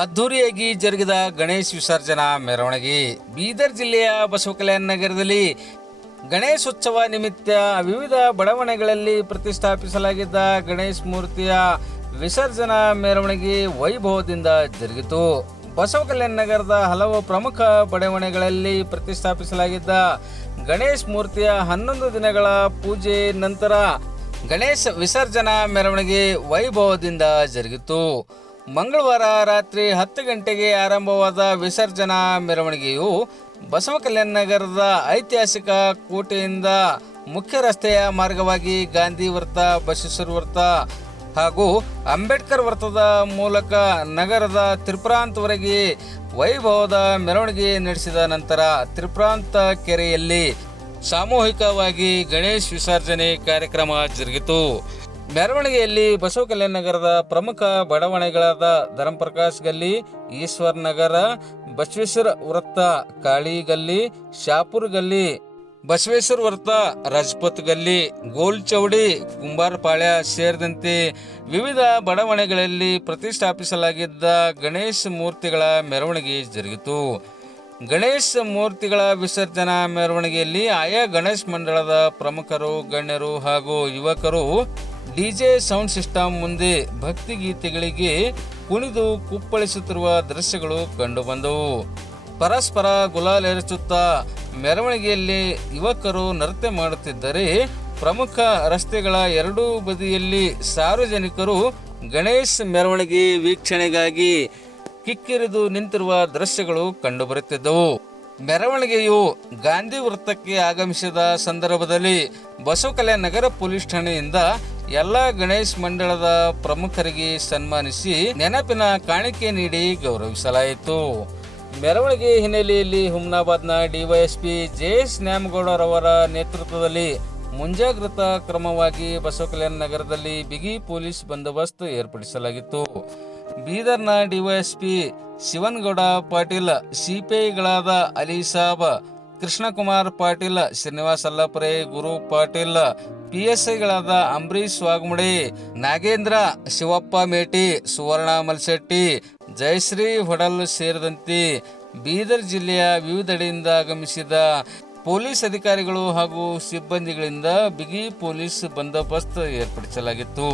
ಅದ್ದೂರಿಯಾಗಿ ಜರುಗಿದ ಗಣೇಶ್ ವಿಸರ್ಜನಾ ಮೆರವಣಿಗೆ. ಬೀದರ್ ಜಿಲ್ಲೆಯ ಬಸವಕಲ್ಯಾಣ ನಗರದಲ್ಲಿ ಗಣೇಶೋತ್ಸವ ನಿಮಿತ್ತ ವಿವಿಧ ಬಡಾವಣೆಗಳಲ್ಲಿ ಪ್ರತಿಷ್ಠಾಪಿಸಲಾಗಿದ್ದ ಗಣೇಶ್ ಮೂರ್ತಿಯ ವಿಸರ್ಜನಾ ಮೆರವಣಿಗೆ ವೈಭವದಿಂದ ಜರುಗಿತು. ಬಸವಕಲ್ಯಾಣ ನಗರದ ಹಲವು ಪ್ರಮುಖ ಬಡಾವಣೆಗಳಲ್ಲಿ ಪ್ರತಿಷ್ಠಾಪಿಸಲಾಗಿದ್ದ ಗಣೇಶ್ ಮೂರ್ತಿಯ 11 ದಿನಗಳ ಪೂಜೆ ನಂತರ ಗಣೇಶ ವಿಸರ್ಜನಾ ಮೆರವಣಿಗೆ ವೈಭವದಿಂದ ಜರುಗಿತು. ಮಂಗಳವಾರ ರಾತ್ರಿ 10 ಗಂಟೆಗೆ ಆರಂಭವಾದ ವಿಸರ್ಜನಾ ಮೆರವಣಿಗೆಯು ಬಸವಕಲ್ಯಾಣ ನಗರದ ಐತಿಹಾಸಿಕ ಕೋಟೆಯಿಂದ ಮುಖ್ಯ ರಸ್ತೆಯ ಮಾರ್ಗವಾಗಿ ಗಾಂಧಿ ವೃತ್ತ, ಬಸವೇಶ್ವರ ವೃತ್ತ ಹಾಗೂ ಅಂಬೇಡ್ಕರ್ ವೃತ್ತದ ಮೂಲಕ ನಗರದ ತ್ರಿಪ್ರಾಂತವರೆಗೆ ವೈಭವದ ಮೆರವಣಿಗೆ ನಡೆಸಿದ ನಂತರ ತ್ರಿಪ್ರಾಂತ ಕೆರೆಯಲ್ಲಿ ಸಾಮೂಹಿಕವಾಗಿ ಗಣೇಶ್ ವಿಸರ್ಜನೆ ಕಾರ್ಯಕ್ರಮ ಜರುಗಿತು. ಮೆರವಣಿಗೆಯಲ್ಲಿ ಬಸವಕಲ್ಯಾಣ ನಗರದ ಪ್ರಮುಖ ಬಡಾವಣೆಗಳಾದ ಧರ್ಮಪ್ರಕಾಶ್ ಗಲ್ಲಿ, ಈಶ್ವರ್ ನಗರ, ಬಸವೇಶ್ವರ ವೃತ್ತ, ಕಾಳಿ ಗಲ್ಲಿ, ಶಾಪುರ್ ಗಲ್ಲಿ, ಬಸವೇಶ್ವರ ವೃತ್ತ, ರಾಜಪಥ್ ಗಲ್ಲಿ, ಗೋಲ್ ಚೌಡಿ, ಕುಂಬಾರಪಾಳ್ಯ ಸೇರಿದಂತೆ ವಿವಿಧ ಬಡಾವಣೆಗಳಲ್ಲಿ ಪ್ರತಿಷ್ಠಾಪಿಸಲಾಗಿದ್ದ ಗಣೇಶ ಮೂರ್ತಿಗಳ ಮೆರವಣಿಗೆ ಜರುಗಿತು. ಗಣೇಶ ಮೂರ್ತಿಗಳ ವಿಸರ್ಜನಾ ಮೆರವಣಿಗೆಯಲ್ಲಿ ಆಯಾ ಗಣೇಶ್ ಮಂಡಳದ ಪ್ರಮುಖರು, ಗಣ್ಯರು ಹಾಗೂ ಯುವಕರು ಡಿಜೆ ಸೌಂಡ್ ಸಿಸ್ಟಮ್ ಮುಂದೆ ಭಕ್ತಿಗೀತೆಗಳಿಗೆ ಕುಣಿದು ಕುಪ್ಪಳಿಸುತ್ತಿರುವ ದೃಶ್ಯಗಳು ಕಂಡುಬಂದವು. ಪರಸ್ಪರ ಗುಲಾಲ್ ಎರಚುತ್ತಾ ಮೆರವಣಿಗೆಯಲ್ಲಿ ಯುವಕರು ನೃತ್ಯ ಮಾಡುತ್ತಿದ್ದರೆ, ಪ್ರಮುಖ ರಸ್ತೆಗಳ ಎರಡೂ ಬದಿಯಲ್ಲಿ ಸಾರ್ವಜನಿಕರು ಗಣೇಶ್ ಮೆರವಣಿಗೆ ವೀಕ್ಷಣೆಗಾಗಿ ಕಿಕ್ಕಿರಿದು ನಿಂತಿರುವ ದೃಶ್ಯಗಳು ಕಂಡುಬರುತ್ತಿದ್ದವು. ಮೆರವಣಿಗೆಯು ಗಾಂಧಿ ವೃತ್ತಕ್ಕೆ ಆಗಮಿಸಿದ ಸಂದರ್ಭದಲ್ಲಿ ಬಸವಕಲ್ಯಾಣ ನಗರ ಪೊಲೀಸ್ ಠಾಣೆಯಿಂದ ಎಲ್ಲ ಗಣೇಶ್ ಮಂಡಳದ ಪ್ರಮುಖರಿಗೆ ಸನ್ಮಾನಿಸಿ ನೆನಪಿನ ಕಾಣಿಕೆ ನೀಡಿ ಗೌರವಿಸಲಾಯಿತು. ಮೆರವಣಿಗೆ ಹಿನ್ನೆಲೆಯಲ್ಲಿ ಹುಮ್ನಾಬಾದ್ನ ಡಿವೈಎಸ್ಪಿ ಜೆಎಸ್ ನ್ಯಾಮಗೌಡರವರ ನೇತೃತ್ವದಲ್ಲಿ ಮುಂಜಾಗ್ರತಾ ಕ್ರಮವಾಗಿ ಬಸವಕಲ್ಯಾಣ ನಗರದಲ್ಲಿ ಬಿಗಿ ಪೊಲೀಸ್ ಬಂದೋಬಸ್ತ್ ಏರ್ಪಡಿಸಲಾಗಿತ್ತು. ಬೀದರ್ನ ಡಿವೈಎಸ್ಪಿ ಶಿವನಗೌಡ ಪಾಟೀಲ್, ಸಿಪಿಐಗಳಾದ ಅಲಿ ಸಾಬ್, ಕೃಷ್ಣಕುಮಾರ್ ಪಾಟೀಲ್, ಶ್ರೀನಿವಾಸ್ ಅಲ್ಲಪುರೆ, ಗುರು ಪಾಟೀಲ್, ಪಿಎಸ್ಐಗಳಾದ ಅಂಬರೀಶ್ ವಾಘಮುಡೆ, ನಾಗೇಂದ್ರ, ಶಿವಪ್ಪ ಮೇಟಿ, ಸುವರ್ಣ ಮಲ್ಶೆಟ್ಟಿ, ಜಯಶ್ರೀ ಹೊಡಲ್ ಸೇರಿದಂತೆ ಬೀದರ್ ಜಿಲ್ಲೆಯ ವಿವಿಧೆಡೆಯಿಂದ ಆಗಮಿಸಿದ ಪೊಲೀಸ್ ಅಧಿಕಾರಿಗಳು ಹಾಗೂ ಸಿಬ್ಬಂದಿಗಳಿಂದ ಬಿಗಿ ಪೊಲೀಸ್ ಬಂದೋಬಸ್ತ್ ಏರ್ಪಡಿಸಲಾಗಿತ್ತು.